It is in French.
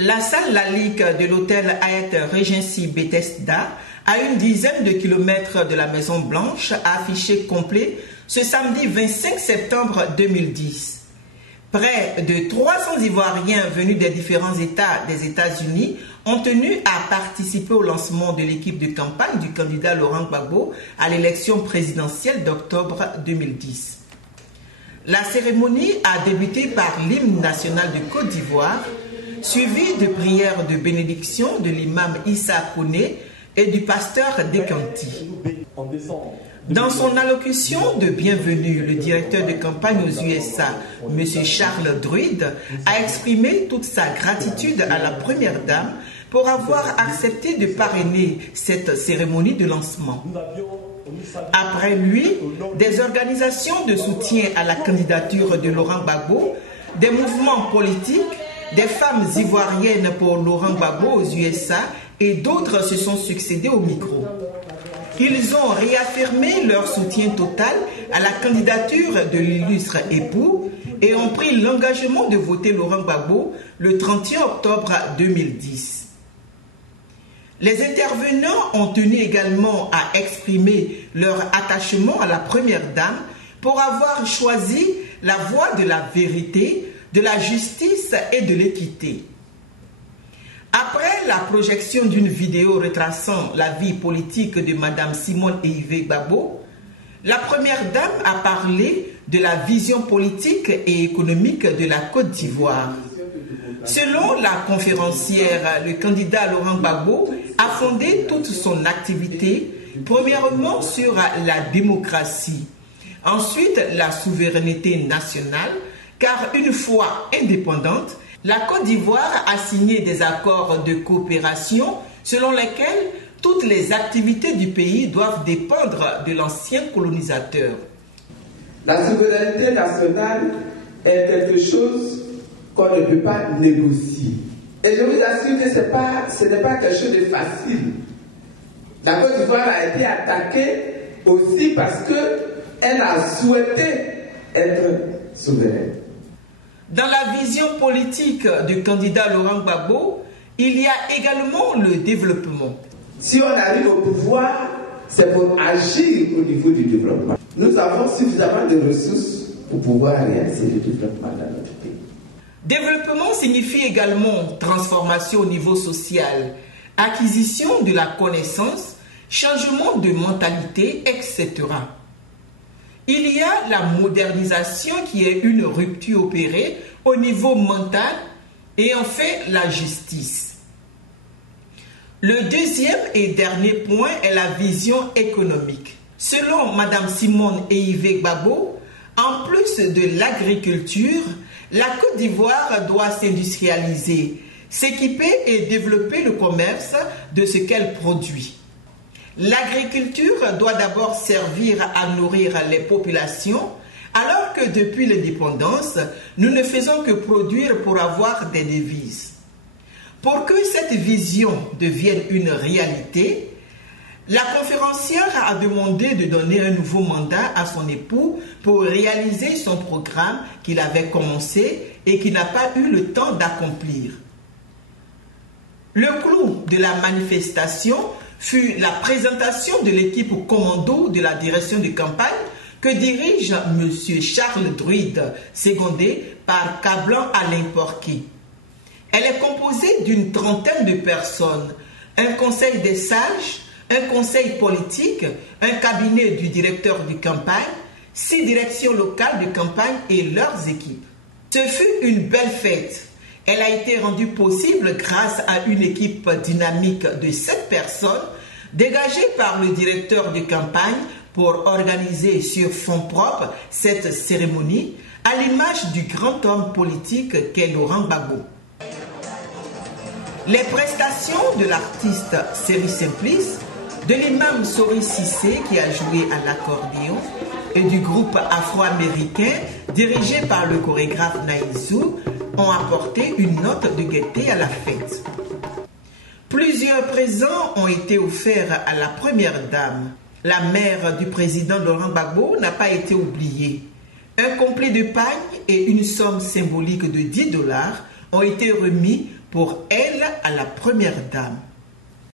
La salle Lalique de l'hôtel Hyatt Regency Bethesda, à une dizaine de kilomètres de la Maison Blanche, a affiché complet ce samedi 25 septembre 2010. Près de 300 Ivoiriens venus des différents États des États-Unis ont tenu à participer au lancement de l'équipe de campagne du candidat Laurent Gbagbo à l'élection présidentielle d'octobre 2010. La cérémonie a débuté par l'hymne national de Côte d'Ivoire, suivi de prières de bénédiction de l'imam Issa Kone et du pasteur Dekanti. Dans son allocution de bienvenue, le directeur de campagne aux USA, M. Charles Druide, a exprimé toute sa gratitude à la Première Dame pour avoir accepté de parrainer cette cérémonie de lancement. Après lui, des organisations de soutien à la candidature de Laurent Gbagbo, des mouvements politiques, des femmes ivoiriennes pour Laurent Gbagbo aux USA et d'autres se sont succédés au micro. Ils ont réaffirmé leur soutien total à la candidature de l'illustre époux et ont pris l'engagement de voter Laurent Gbagbo le 31 octobre 2010. Les intervenants ont tenu également à exprimer leur attachement à la Première Dame pour avoir choisi la voie de la vérité, de la justice et de l'équité. Après la projection d'une vidéo retraçant la vie politique de Mme Simone Eivé Gbagbo, la Première Dame a parlé de la vision politique et économique de la Côte d'Ivoire. Selon la conférencière, le candidat Laurent Gbagbo a fondé toute son activité, premièrement sur la démocratie, ensuite la souveraineté nationale, car une fois indépendante, la Côte d'Ivoire a signé des accords de coopération selon lesquels toutes les activités du pays doivent dépendre de l'ancien colonisateur. La souveraineté nationale est quelque chose qu'on ne peut pas négocier. Et je vous assure que ce n'est pas quelque chose de facile. La Côte d'Ivoire a été attaquée aussi parce qu'elle a souhaité être souveraine. Dans la vision politique du candidat Laurent Gbagbo, il y a également le développement. Si on arrive au pouvoir, c'est pour agir au niveau du développement. Nous avons suffisamment de ressources pour pouvoir réaliser le développement dans notre pays. Développement signifie également transformation au niveau social, acquisition de la connaissance, changement de mentalité, etc. Il y a la modernisation qui est une rupture opérée au niveau mental et en fait la justice. Le deuxième et dernier point est la vision économique. Selon Mme Simone Eivé Gbagbo, en plus de l'agriculture, la Côte d'Ivoire doit s'industrialiser, s'équiper et développer le commerce de ce qu'elle produit. L'agriculture doit d'abord servir à nourrir les populations, alors que depuis l'indépendance, nous ne faisons que produire pour avoir des devises. Pour que cette vision devienne une réalité, la conférencière a demandé de donner un nouveau mandat à son époux pour réaliser son programme qu'il avait commencé et qu'il n'a pas eu le temps d'accomplir. Le clou de la manifestation fut la présentation de l'équipe commando de la direction de campagne que dirige M. Charles Druide, secondé par Kablan Alain Porquet. Elle est composée d'une trentaine de personnes, un conseil des sages, un conseil politique, un cabinet du directeur de campagne, 6 directions locales de campagne et leurs équipes. Ce fut une belle fête. Elle a été rendue possible grâce à une équipe dynamique de 7 personnes dégagées par le directeur de campagne pour organiser sur fonds propres cette cérémonie à l'image du grand homme politique qu'est Laurent Gbagbo. Les prestations de l'artiste Séri Simplice, de l'imam Sori Cissé qui a joué à l'accordéon et du groupe afro-américain dirigé par le chorégraphe Naïzou ont apporté une note de gaieté à la fête. Plusieurs présents ont été offerts à la Première Dame. La mère du président Laurent Gbagbo n'a pas été oubliée. Un complet de pagne et une somme symbolique de $10 ont été remis pour elle à la première dame.